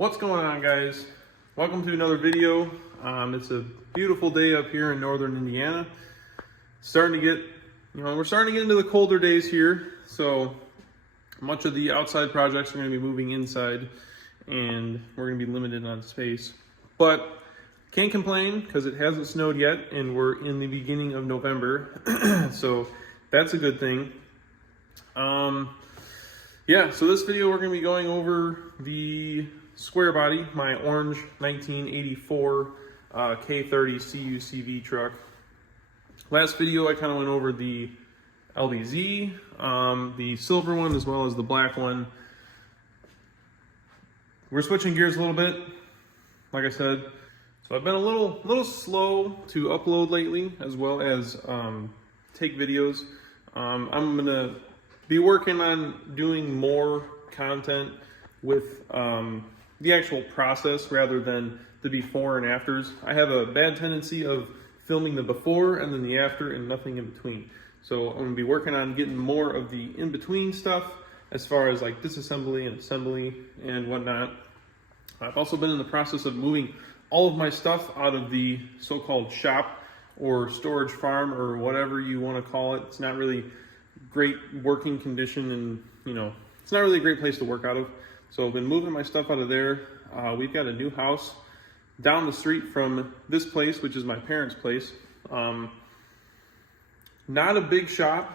What's going on, guys? Welcome to another video. It's a beautiful day up here in northern Indiana. Starting to get, we're starting to get into the colder days here. So much of the outside projects are going to be moving inside, and we're going to be limited on space. But can't complain because it hasn't snowed yet, and we're in the beginning of November, so that's a good thing. Yeah, so this video we're going to be going over the square body, my orange 1984 K30 CUCV truck. Last video I kind of went over the LBZ, the silver one as well as the black one. We're switching gears a little bit, like I said. So I've been a little slow to upload lately, as well as take videos. I'm gonna be working on doing more content with the actual process rather than the before and afters. I have a bad tendency of filming the before and then the after and nothing in between. So I'm gonna be working on getting more of the in-between stuff as far as like disassembly and assembly and whatnot. I've also been in the process of moving all of my stuff out of the so-called shop or storage farm or whatever you want to call it. It's not really great working condition, and it's not really a great place to work out of. So I've been moving my stuff out of there. We've got a new house down the street from this place, which is my parents' place. Not a big shop,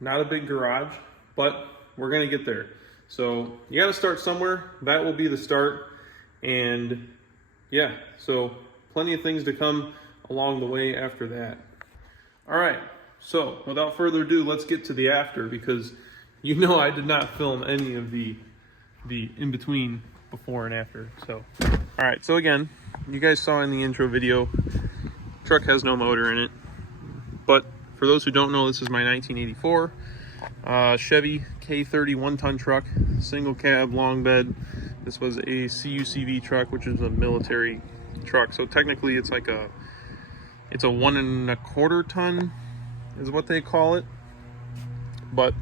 not a big garage, but we're gonna get there. So you gotta start somewhere. That will be the start. And yeah, so plenty of things to come along the way after that. All right, so without further ado, let's get to the after, because I did not film any of the in-between before and after. So, all right, so again, you guys saw in the intro video, truck has no motor in it. But for those who don't know, this is my 1984 Chevy K30 one-ton truck, single cab, long bed. This was a CUCV truck, which is a military truck. So technically it's like it's a 1.25 ton is what they call it. But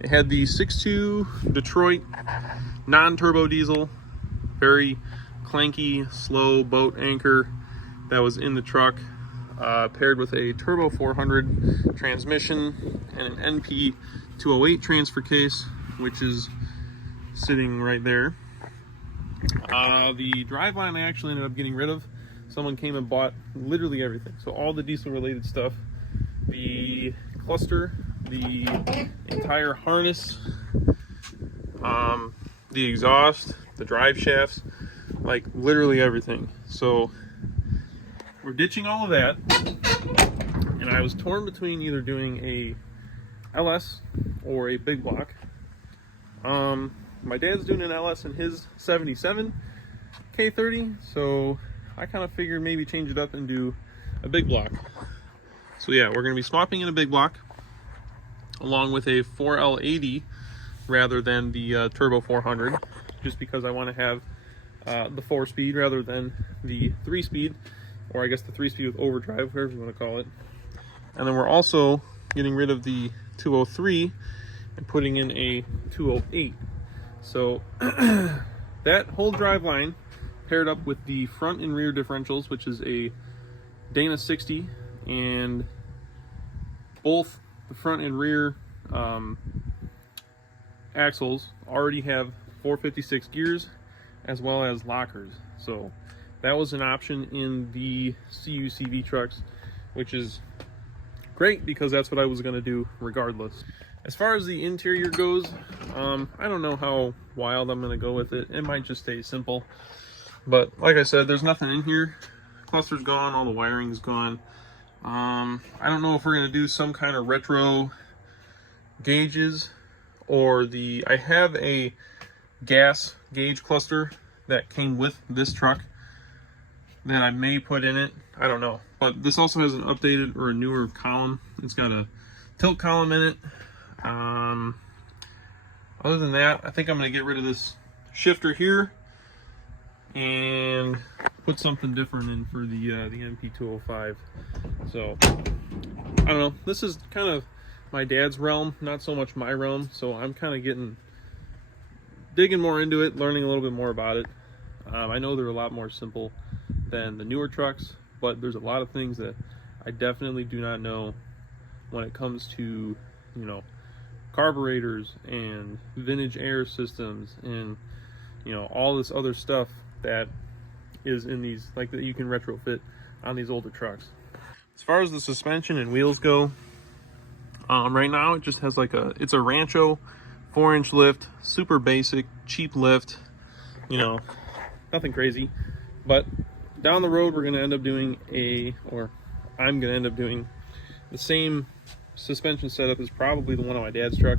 it had the 6.2 Detroit non-turbo diesel, very clanky, slow boat anchor that was in the truck, paired with a turbo 400 transmission and an NP 208 transfer case, which is sitting right there. The driveline I actually ended up getting rid of. Someone came and bought literally everything. So all the diesel related stuff, the cluster, the entire harness, the exhaust, the drive shafts, like literally everything. So we're ditching all of that. And I was torn between either doing a LS or a big block. My dad's doing an LS in his 77 K30, so I kind of figured maybe change it up and do a big block. So yeah, we're going to be swapping in a big block along with a 4L80 rather than the turbo 400, just because I want to have the 4-speed rather than the 3-speed, or I guess the 3-speed with overdrive, whatever you want to call it. And then we're also getting rid of the 203 and putting in a 208. So that whole drive line paired up with the front and rear differentials, which is a Dana 60, and both the front and rear axles already have 456 gears as well as lockers. So that was an option in the CUCV trucks, which is great because that's what I was going to do regardless. As far as the interior goes, I don't know how wild I'm going to go with it. It might just stay simple. But like I said, there's nothing in here. Cluster's gone, all the wiring's gone. I don't know if we're going to do some kind of retro gauges, or I have a gas gauge cluster that came with this truck that I may put in it. I don't know. But this also has an updated or a newer column. It's got a tilt column in it. Other than that, I think I'm going to get rid of this shifter here and put something different in for the NP205. So I don't know. This is kind of my dad's realm, not so much my realm. So I'm kind of digging more into it, learning a little bit more about it. I know they're a lot more simple than the newer trucks, but there's a lot of things that I definitely do not know when it comes to, you know, carburetors and vintage air systems and, you know, all this other stuff that is in these, like, that you can retrofit on these older trucks. As far as the suspension and wheels go, right now it just has like it's a Rancho 4-inch lift, super basic, cheap lift, you know, nothing crazy. But down the road we're going to end up doing I'm going to end up doing the same suspension setup as probably the one on my dad's truck.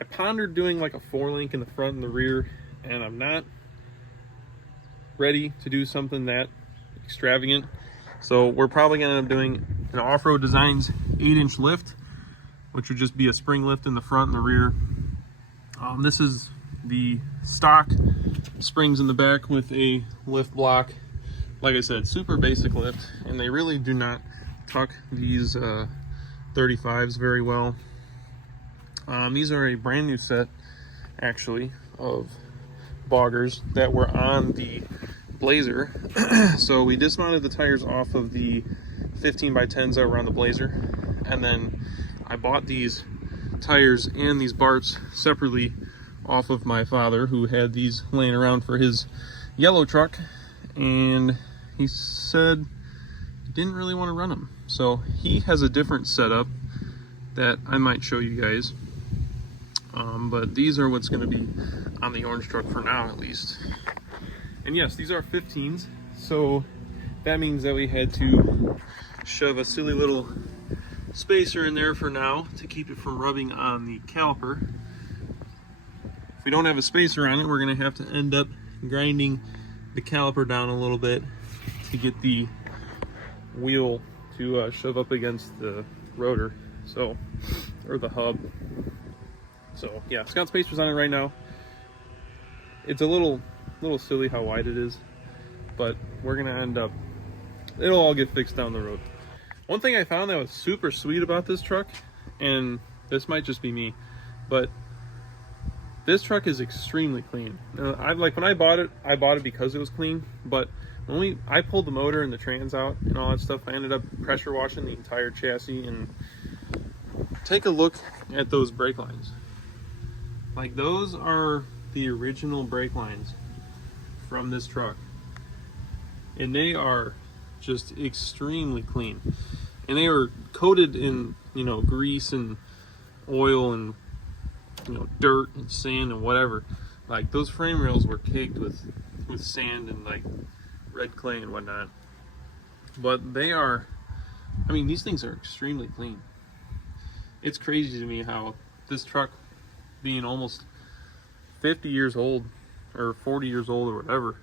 I pondered doing like a 4-link in the front and the rear, and I'm not ready to do something that extravagant. So we're probably going to end up doing an Off-Road Designs 8-inch lift, which would just be a spring lift in the front and the rear. This is the stock springs in the back with a lift block. Like I said, super basic lift, and they really do not tuck these 35s very well. These are a brand new set, actually, of boggers that were on the Blazer. So we dismounted the tires off of the 15x10s that were on the Blazer, and then I bought these tires and these Barts separately off of my father, who had these laying around for his yellow truck, and he said he didn't really want to run them. So he has a different setup that I might show you guys. But these are what's going to be on the orange truck for now, at least. And yes, these are 15s, so that means that we had to shove a silly little spacer in there for now to keep it from rubbing on the caliper. If we don't have a spacer on it, we're going to have to end up grinding the caliper down a little bit to get the wheel to shove up against the rotor, so, or the hub. So yeah, it's got spacers on it right now. It's a little silly how wide it is, but we're gonna end up, it'll all get fixed down the road. One thing I found that was super sweet about this truck, and this might just be me, but this truck is extremely clean. When I bought it because it was clean, but when I pulled the motor and the trans out and all that stuff, I ended up pressure washing the entire chassis. And take a look at those brake lines. Like, those are the original brake lines from this truck, and they are just extremely clean, and they were coated in, you know, grease and oil and, you know, dirt and sand and whatever. Like, those frame rails were caked with sand and like red clay and whatnot, but they are, I mean, these things are extremely clean. It's crazy to me how this truck, being almost 50 years old or 40 years old or whatever,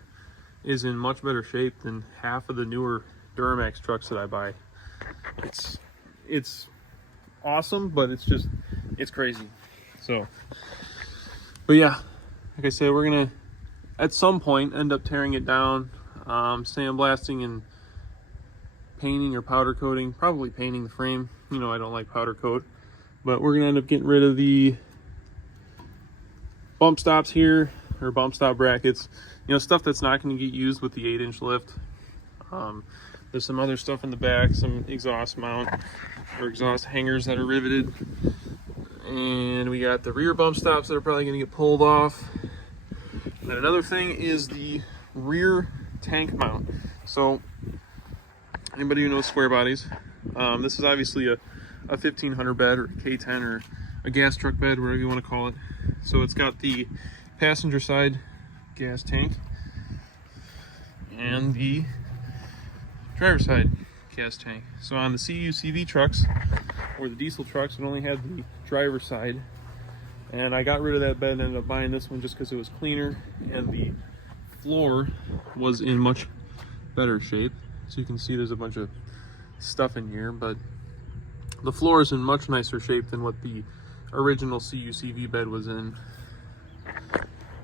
is in much better shape than half of the newer Duramax trucks that I buy. It's awesome, but it's crazy. So, but yeah, like I said, we're gonna at some point end up tearing it down, sandblasting and painting or powder coating, probably painting the frame. You know, I don't like powder coat, but we're gonna end up getting rid of the bump stops here, or bump stop brackets, you know, stuff that's not going to get used with the 8-inch lift. There's some other stuff in the back, some exhaust mount or exhaust hangers that are riveted, and we got the rear bump stops that are probably going to get pulled off. And then another thing is the rear tank mount. So anybody who knows square bodies, this is obviously a 1500 bed or a K10 or a gas truck bed, whatever you want to call it. So it's got the passenger side gas tank and the driver side gas tank. So on the CUCV trucks or the diesel trucks, it only had the driver side, and I got rid of that bed and ended up buying this one just because it was cleaner and the floor was in much better shape. So you can see there's a bunch of stuff in here, but the floor is in much nicer shape than what the original CUCV bed was in.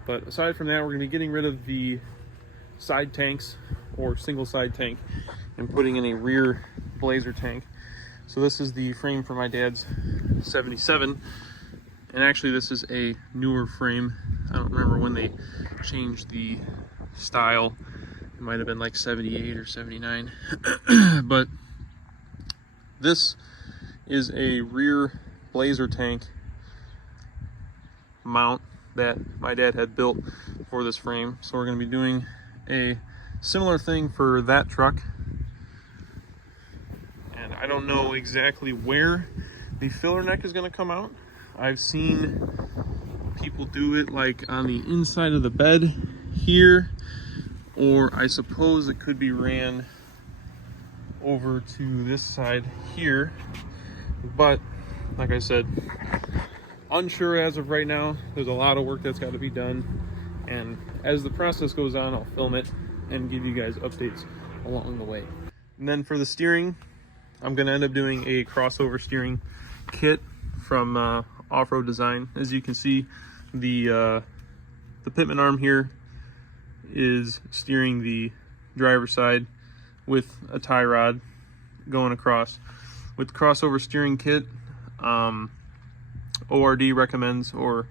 But aside from that, we're going to be getting rid of the side tanks or single side tank and putting in a rear Blazer tank. So this is the frame for my dad's 77, and actually this is a newer frame. I don't remember when they changed the style. It might have been like 78 or 79. But this is a rear blazer tank mount that my dad had built for this frame. So we're going to be doing a similar thing for that truck. And I don't know exactly where the filler neck is going to come out. I've seen people do it like on the inside of the bed here, or I suppose it could be ran over to this side here. But like I said, unsure as of right now. There's a lot of work that's got to be done, and as the process goes on, I'll film it and give you guys updates along the way. And then for the steering, I'm going to end up doing a crossover steering kit from Off-Road Design. As you can see, the pitman arm here is steering the driver's side with a tie rod going across. With the crossover steering kit, ORD recommends, or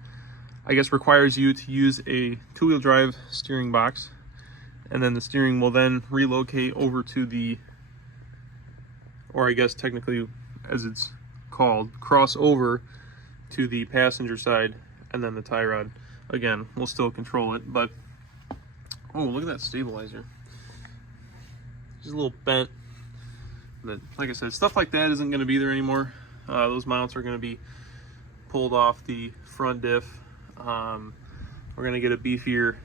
I guess requires, you to use a two-wheel drive steering box, and then the steering will then relocate over to the, or I guess technically as it's called, cross over to the passenger side, and then the tie rod again will still control it. But oh, look at that stabilizer, just a little bent. But like I said, stuff like that isn't going to be there anymore. Those mounts are going to be pulled off the front diff. We're going to get a beefier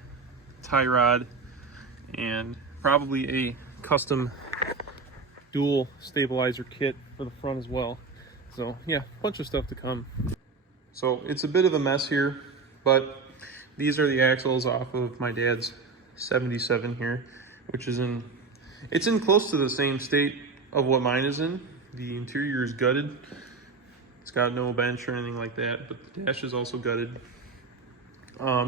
tie rod and probably a custom dual stabilizer kit for the front as well. So yeah, a bunch of stuff to come. So it's a bit of a mess here, but these are the axles off of my dad's 77 here, which is it's in close to the same state of what mine is in. The interior is gutted. It's got no bench or anything like that, but the dash is also gutted.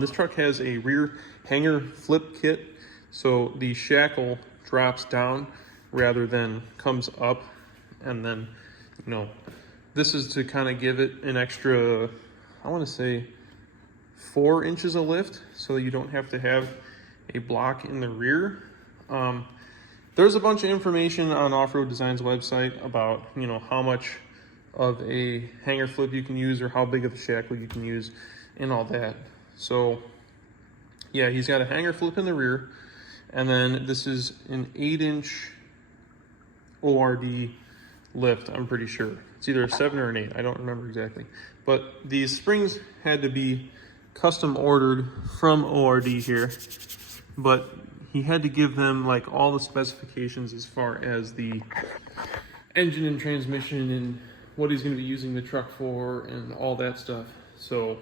This truck has a rear hanger flip kit, so the shackle drops down rather than comes up. And then, you know, this is to kind of give it an extra, I want to say 4 inches of lift, so you don't have to have a block in the rear. There's a bunch of information on Off-Road Design's website about, you know, how much of a hanger flip you can use or how big of a shackle you can use and all that. So yeah, he's got a hanger flip in the rear, and then this is an 8-inch ORD lift, I'm pretty sure. It's either a 7 or an 8, I don't remember exactly. But these springs had to be custom ordered from ORD here, but he had to give them like all the specifications as far as the engine and transmission and what he's going to be using the truck for and all that stuff. So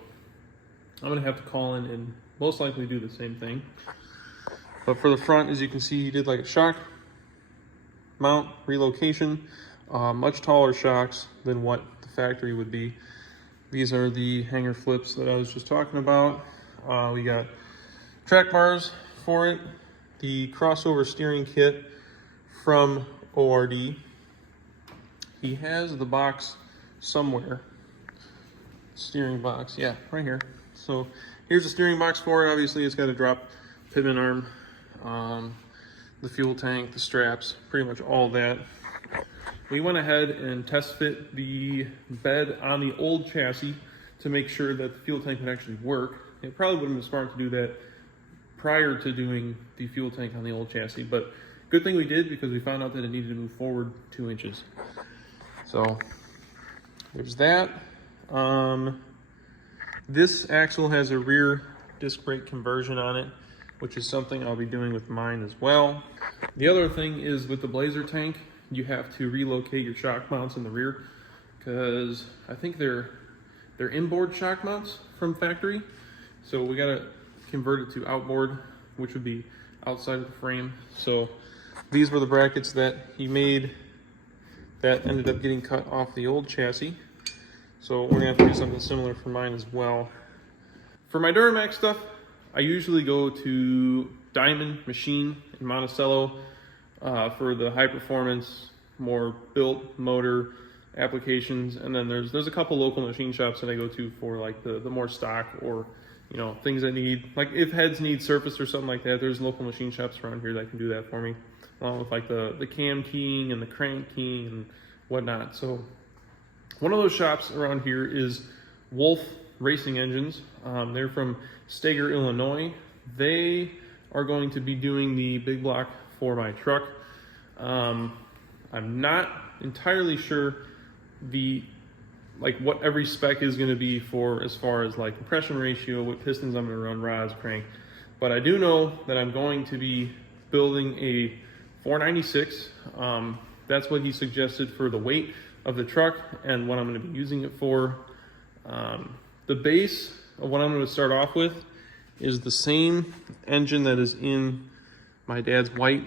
I'm going to have to call in and most likely do the same thing. But for the front, as you can see, he did like a shock mount relocation, much taller shocks than what the factory would be. These are the hanger flips that I was just talking about. We got track bars for it, the crossover steering kit from ORD. He has the box somewhere. Steering box, yeah, right here. So here's the steering box for it. Obviously, it's got a drop pitman arm, the fuel tank, the straps, pretty much all that. We went ahead and test fit the bed on the old chassis to make sure that the fuel tank would actually work. It probably would have been smart to do that prior to doing the fuel tank on the old chassis, but good thing we did, because we found out that it needed to move forward 2 inches. So there's that. This axle has a rear disc brake conversion on it, which is something I'll be doing with mine as well. The other thing is with the blazer tank, you have to relocate your shock mounts in the rear, because I think they're inboard shock mounts from factory. So we gotta convert it to outboard, which would be outside of the frame. So these were the brackets that he made that ended up getting cut off the old chassis. So we're gonna have to do something similar for mine as well. For my Duramax stuff, I usually go to Diamond Machine in Monticello for the high performance, more built motor applications. And then there's a couple local machine shops that I go to for like the more stock or, you know, things that need, like if heads need surface or something like that, there's local machine shops around here that can do that for me, along with like the cam keying and the crank keying and whatnot. So one of those shops around here is Wolf Racing Engines. They're from Steger, Illinois. They are going to be doing the big block for my truck. I'm not entirely sure what every spec is going to be for, as far as like compression ratio, what pistons I'm going to run, rods, crank. But I do know that I'm going to be building a 496. That's what he suggested for the weight of the truck and what I'm going to be using it for. The base of what I'm going to start off with is the same engine that is in my dad's white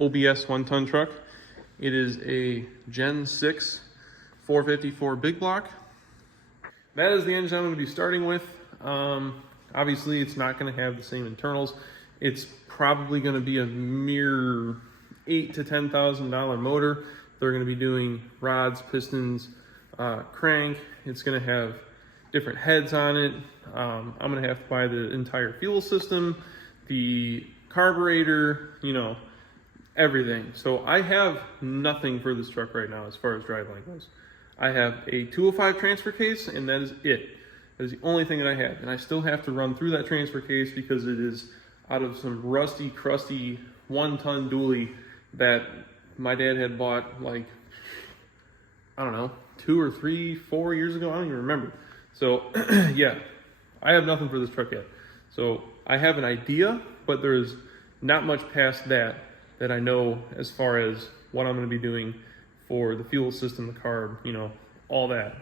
OBS 1-ton truck. It is a Gen 6 454 big block. That is the engine I'm going to be starting with. Obviously, it's not going to have the same internals. It's probably going to be a mere $8,000 to $10,000 motor. They're going to be doing rods, pistons, crank. It's going to have different heads on it. I'm going to have to buy the entire fuel system, the carburetor, you know, everything. So I have nothing for this truck right now as far as driveline goes. I have a 205 transfer case, and that is it. That is the only thing that I have. And I still have to run through that transfer case because it is out of some rusty, crusty 1-ton dually that my dad had bought, like, I don't know, 2 or 3, 4 years ago. I don't even remember. So yeah, I have nothing for this truck yet. So I have an idea, but there's not much past that I know as far as what I'm going to be doing for the fuel system, the carb, you know, all that.